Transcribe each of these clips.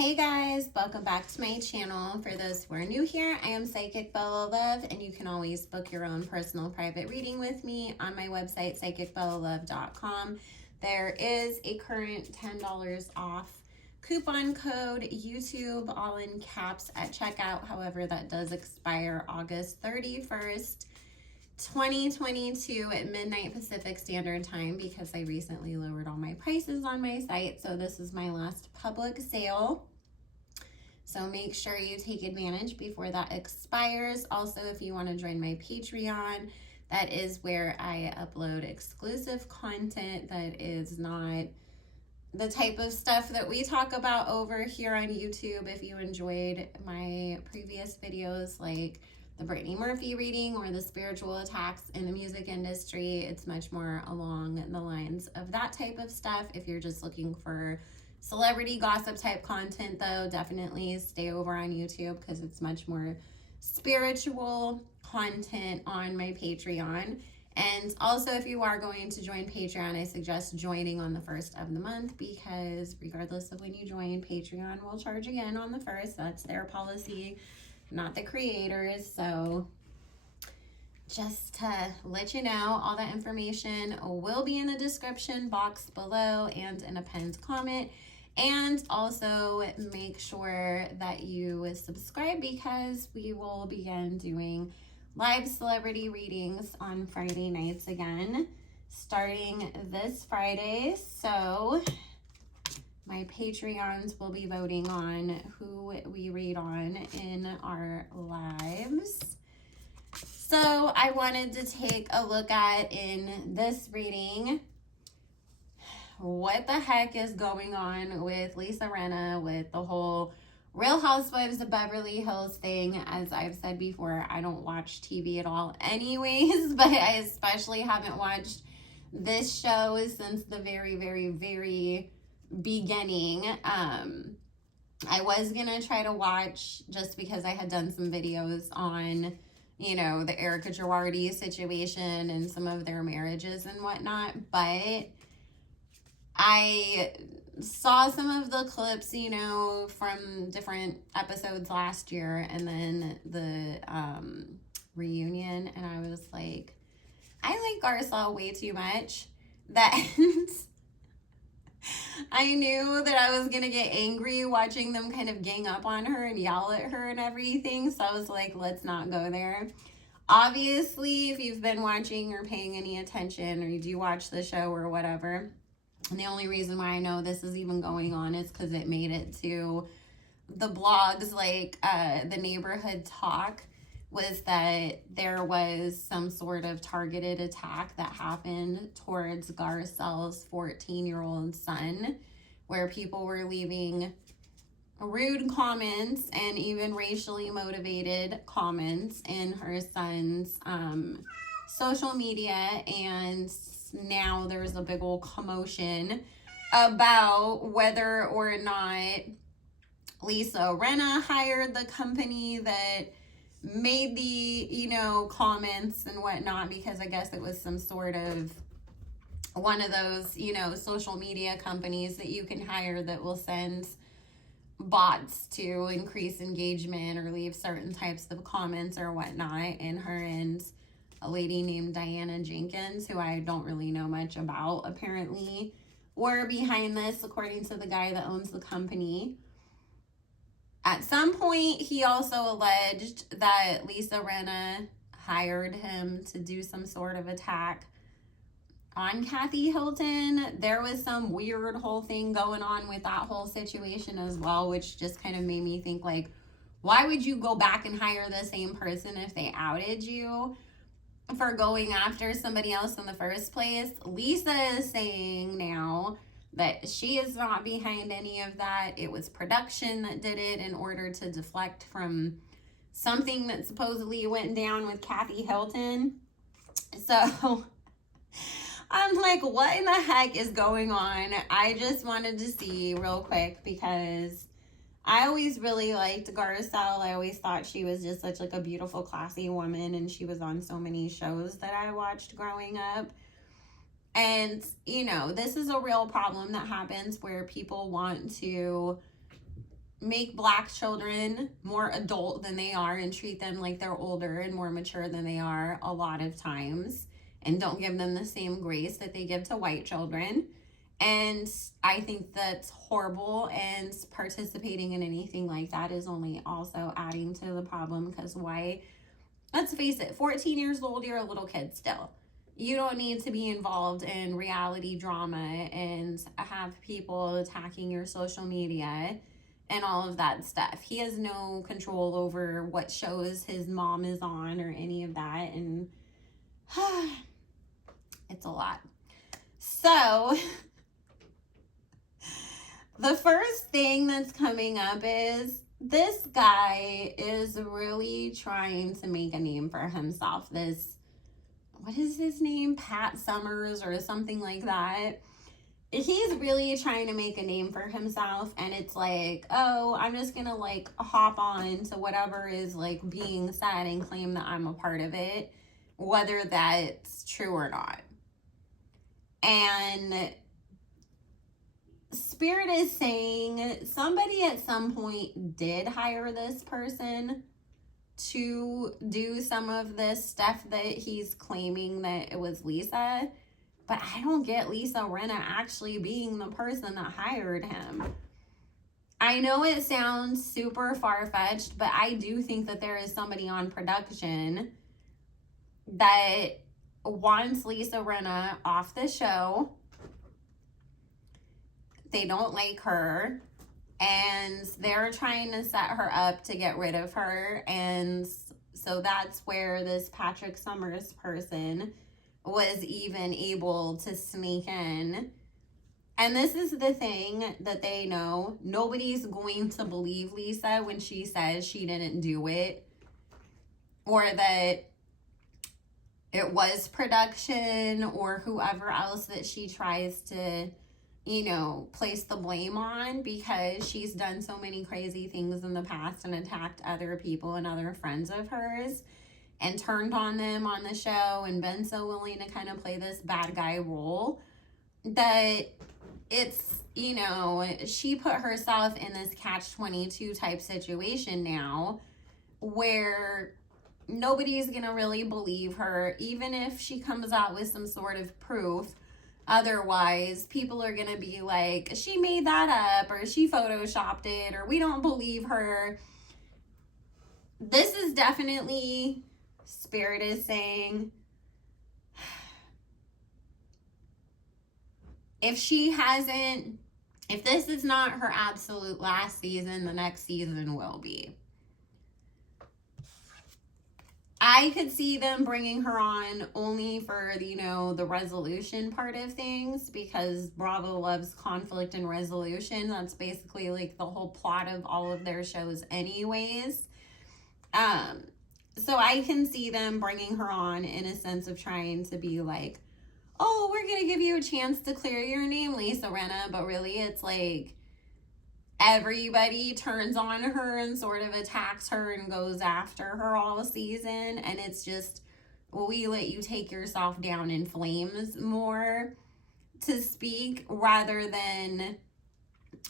Hey guys, welcome back to my channel. For those who are new here, I am Psychic Bella Love, and you can always book your own personal private reading with me on my website, psychicbellalove.com. There is a current $10 off coupon code YouTube, all in caps, at checkout. However, that does expire August 31st. 2022 at midnight Pacific Standard Time, because I recently lowered all my prices on my site. So this is my last public sale. So make sure you take advantage before that expires. Also, if you want to join my Patreon, that is where I upload exclusive content that is not the type of stuff that we talk about over here on YouTube. If you enjoyed my previous videos, like the Brittany Murphy reading or the spiritual attacks in the music industry, it's much more along the lines of that type of stuff. If you're just looking for celebrity gossip type content, though, definitely stay over on YouTube, because it's much more spiritual content on my Patreon. And also, if you are going to join Patreon, I suggest joining on the 1st of the month, because regardless of when you join, Patreon will charge again on the 1st. That's their policy, not the creators. So just to let you know, all that information will be in the description box below and in a pinned comment. And also make sure that you subscribe, because we will begin doing live celebrity readings on Friday nights again, starting this Friday. So my Patreons will be voting on who we read on in our lives. So I wanted to take a look at, in this reading, what the heck is going on with Lisa Rinna with the whole Real Housewives of Beverly Hills thing. As I've said before, I don't watch TV at all anyways, but I especially haven't watched this show since the very, very, very beginning. I was gonna try to watch, just because I had done some videos on, you know, the Erica Girardi situation and some of their marriages and whatnot, but I saw some of the clips, you know, from different episodes last year, and then the reunion, and I was like, I like Garcelle way too much, that I knew that I was gonna get angry watching them kind of gang up on her and yell at her and everything. So I was like, let's not go there. Obviously, if you've been watching or paying any attention, or you do watch the show or whatever, and the only reason why I know this is even going on is because it made it to the blogs, like the Neighborhood Talk, was that there was some sort of targeted attack that happened towards Garcelle's 14-year-old son, where people were leaving rude comments and even racially motivated comments in her son's social media. And now there's a big old commotion about whether or not Lisa Rinna hired the company that made the, you know, comments and whatnot, because I guess it was some sort of one of those, you know, social media companies that you can hire that will send bots to increase engagement or leave certain types of comments or whatnot. And her and a lady named Diana Jenkins, who I don't really know much about, apparently were behind this, according to the guy that owns the company. At some point, he also alleged that Lisa Rinna hired him to do some sort of attack on Kathy Hilton. There was some weird whole thing going on with that whole situation as well, which just kind of made me think, like, why would you go back and hire the same person if they outed you for going after somebody else in the first place? Lisa is saying now that she is not behind any of that. It was production that did it in order to deflect from something that supposedly went down with Kathy Hilton. So I'm like, what in the heck is going on? I just wanted to see real quick, because I always really liked Garcelle. I always thought she was just such like a beautiful, classy woman, and she was on so many shows that I watched growing up. And, you know, this is a real problem that happens where people want to make Black children more adult than they are and treat them like they're older and more mature than they are a lot of times, and don't give them the same grace that they give to white children. And I think that's horrible, and participating in anything like that is only also adding to the problem, because why? Let's face it, 14 years old, you're a little kid still. You don't need to be involved in reality drama and have people attacking your social media and all of that stuff. He has no control over what shows his mom is on or any of that, and it's a lot. So the first thing that's coming up is this guy is really trying to make a name for himself. This, what is his name? Pat Summers or something like that. He's really trying to make a name for himself, and it's like, oh, I'm just gonna like hop on to whatever is like being said and claim that I'm a part of it, whether that's true or not. And Spirit is saying somebody at some point did hire this person to do some of this stuff that he's claiming that it was Lisa. But I don't get Lisa Rinna actually being the person that hired him. I know it sounds super far-fetched, but I do think that there is somebody on production that wants Lisa Rinna off the show. They don't like her, and they're trying to set her up to get rid of her. And so that's where this Patrick Summers person was even able to sneak in. And this is the thing that they know. Nobody's going to believe Lisa when she says she didn't do it, or that it was production or whoever else that she tries to, you know, place the blame on, because she's done so many crazy things in the past and attacked other people and other friends of hers and turned on them on the show and been so willing to kind of play this bad guy role, that it's, you know, she put herself in this catch-22 type situation now where nobody's gonna really believe her, even if she comes out with some sort of proof. Otherwise, people are gonna be like, she made that up, or she photoshopped it, or we don't believe her. This is definitely, Spirit is saying, if this is not her absolute last season, the next season will be. I could see them bringing her on only for, you know, the resolution part of things, because Bravo loves conflict and resolution. That's basically like the whole plot of all of their shows anyways. So I can see them bringing her on in a sense of trying to be like, oh, we're going to give you a chance to clear your name, Lisa Rinna. But really, it's like everybody turns on her and sort of attacks her and goes after her all season. And it's just, we let you take yourself down in flames more, to speak, rather than,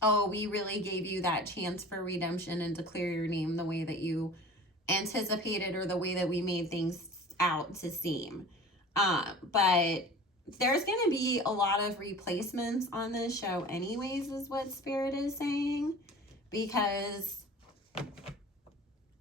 oh, we really gave you that chance for redemption and to clear your name the way that you anticipated, or the way that we made things out to seem. But there's going to be a lot of replacements on this show anyways, is what Spirit is saying, because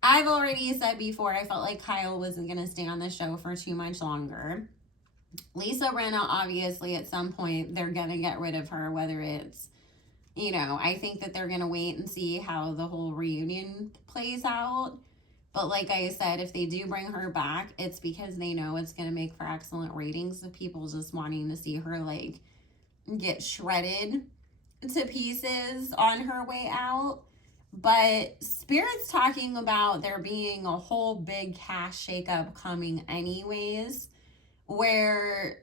I've already said before, I felt like Kyle wasn't going to stay on the show for too much longer. Lisa Rinna, obviously, at some point, they're going to get rid of her, whether it's, you know, I think that they're going to wait and see how the whole reunion plays out. But like I said, if they do bring her back, it's because they know it's going to make for excellent ratings of people just wanting to see her, like, get shredded to pieces on her way out. But Spirit's talking about there being a whole big cash shakeup coming anyways, where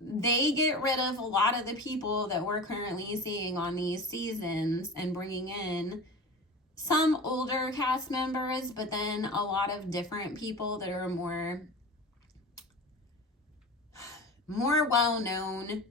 they get rid of a lot of the people that we're currently seeing on these seasons and bringing in some older cast members, but then a lot of different people that are more well-known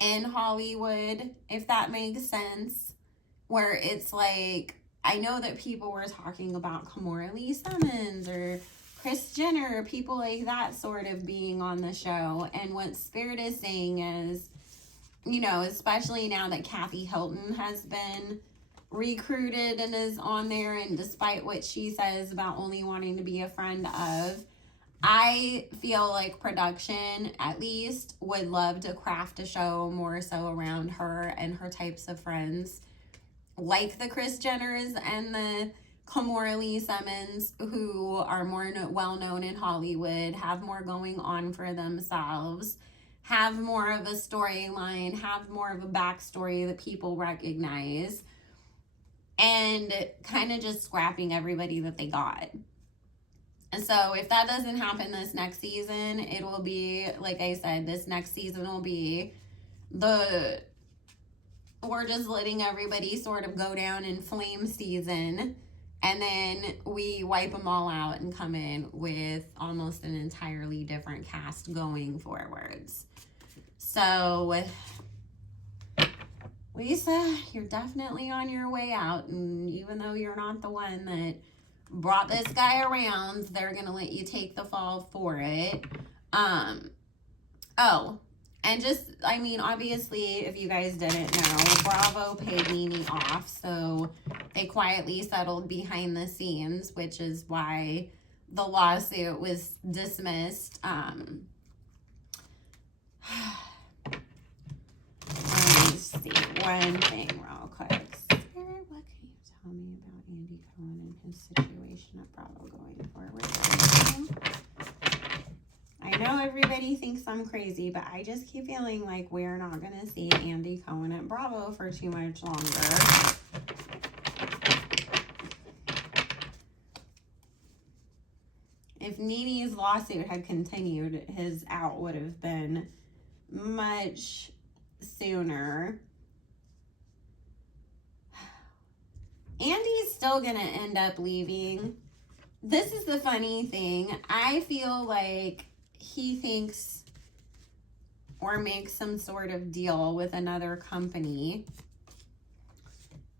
in Hollywood, if that makes sense. where it's like, I know that people were talking about Kimora Lee Simmons or Kris Jenner, people like that sort of being on the show. And what Spirit is saying is, you know, especially now that Kathy Hilton has been recruited and is on there, and despite what she says about only wanting to be a friend of, I feel like production at least would love to craft a show more so around her and her types of friends, like the Kris Jenners and the Kimora Lee Simmons, who are more well known in Hollywood, have more going on for themselves, have more of a storyline, have more of a backstory that people recognize, and kind of just scrapping everybody that they got. And so if that doesn't happen this next season, it will be, like I said, this next season will be we're just letting everybody sort of go down in flame season. And then we wipe them all out and come in with almost an entirely different cast going forwards. So, Lisa, you're definitely on your way out. And even though you're not the one that brought this guy around, they're going to let you take the fall for it. Oh, and just, I mean, obviously, if you guys didn't know, Bravo paid NeNe off. So they quietly settled behind the scenes, which is why the lawsuit was dismissed. Let me see one thing real quick. Spirit, what can you tell me about Andy Cohen and his situation at Bravo going forward? I know everybody thinks I'm crazy, but I just keep feeling like we're not going to see Andy Cohen at Bravo for too much longer. If NeNe's lawsuit had continued, his out would have been much sooner. Andy's still going to end up leaving. This is the funny thing. I feel like he thinks or makes some sort of deal with another company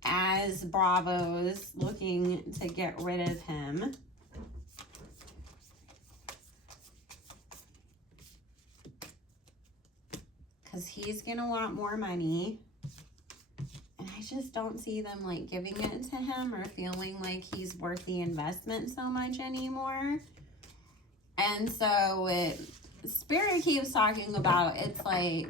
as Bravo's looking to get rid of him. Because he's going to want more money. And I just don't see them like giving it to him or feeling like he's worth the investment so much anymore. And so Spirit keeps talking about, it's like,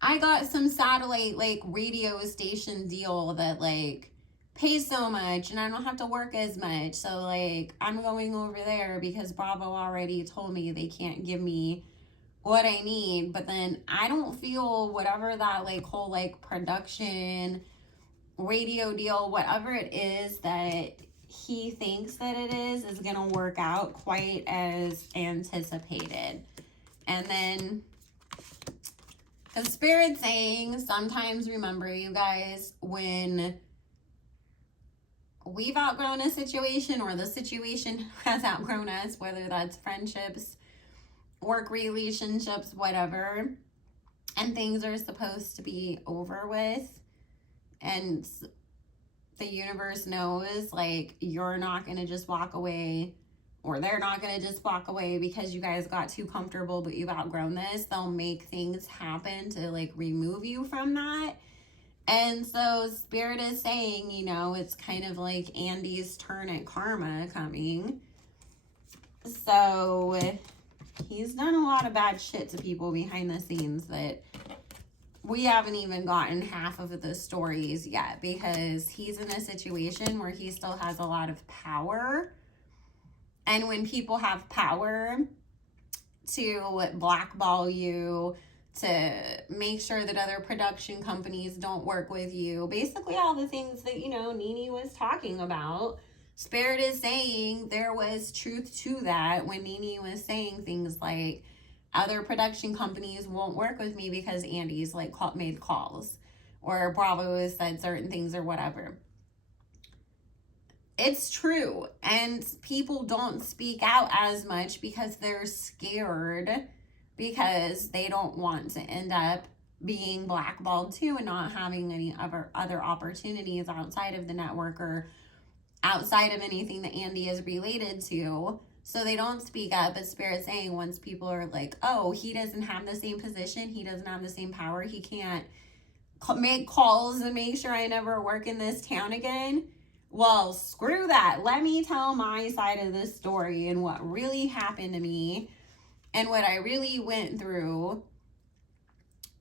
I got some satellite like radio station deal that like pays so much and I don't have to work as much. So like I'm going over there because Bravo already told me they can't give me what I need. But then I don't feel whatever that like whole like production radio deal, whatever it is that he thinks that it is going to work out quite as anticipated. And then the Spirit saying, sometimes remember, you guys, when we've outgrown a situation or the situation has outgrown us, whether that's friendships, work relationships, whatever, and things are supposed to be over with, and the universe knows, like, you're not going to just walk away, or they're not going to just walk away because you guys got too comfortable, but you've outgrown this. They'll make things happen to, like, remove you from that. And so Spirit is saying, you know, it's kind of like Andy's turn at karma coming. So he's done a lot of bad shit to people behind the scenes that we haven't even gotten half of the stories yet, because he's in a situation where he still has a lot of power. And when people have power to blackball you, to make sure that other production companies don't work with you, basically all the things that, you know, NeNe was talking about, Spirit is saying there was truth to that when NeNe was saying things like, other production companies won't work with me because Andy's like made calls, or Bravo has said certain things or whatever. It's true. And people don't speak out as much because they're scared, because they don't want to end up being blackballed too and not having any other opportunities outside of the network or outside of anything that Andy is related to. So they don't speak up, but Spirit's saying once people are like, oh, he doesn't have the same position, he doesn't have the same power, he can't make calls and make sure I never work in this town again. Well, screw that. Let me tell my side of this story and what really happened to me and what I really went through.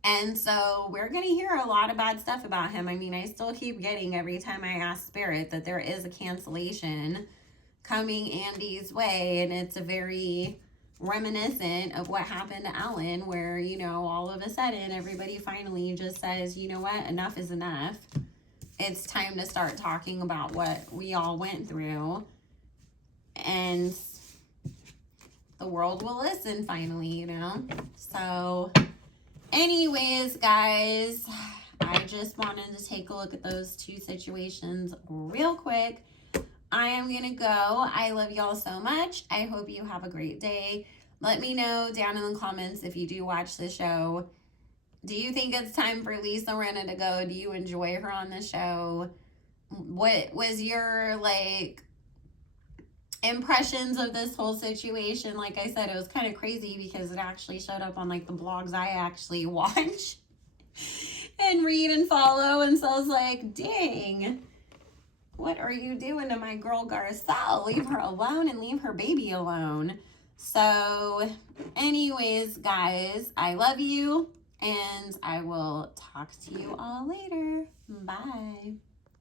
And so we're going to hear a lot of bad stuff about him. I mean, I still keep getting every time I ask Spirit that there is a cancellation coming Andy's way, and it's a very reminiscent of what happened to Ellen, where, you know, all of a sudden everybody finally just says, you know what, enough is enough. It's time to start talking about what we all went through, and the world will listen finally, you know. So anyways, guys, I just wanted to take a look at those two situations real quick. I am going to go. I love y'all so much. I hope you have a great day. Let me know down in the comments if you do watch the show. Do you think it's time for Lisa Rinna to go? Do you enjoy her on the show? What was your, like, impressions of this whole situation? Like I said, it was kind of crazy because it actually showed up on, like, the blogs I actually watch and read and follow. And so I was like, dang. What are you doing to my girl Garcelle? Leave her alone and leave her baby alone. So anyways, guys, I love you and I will talk to you all later. Bye.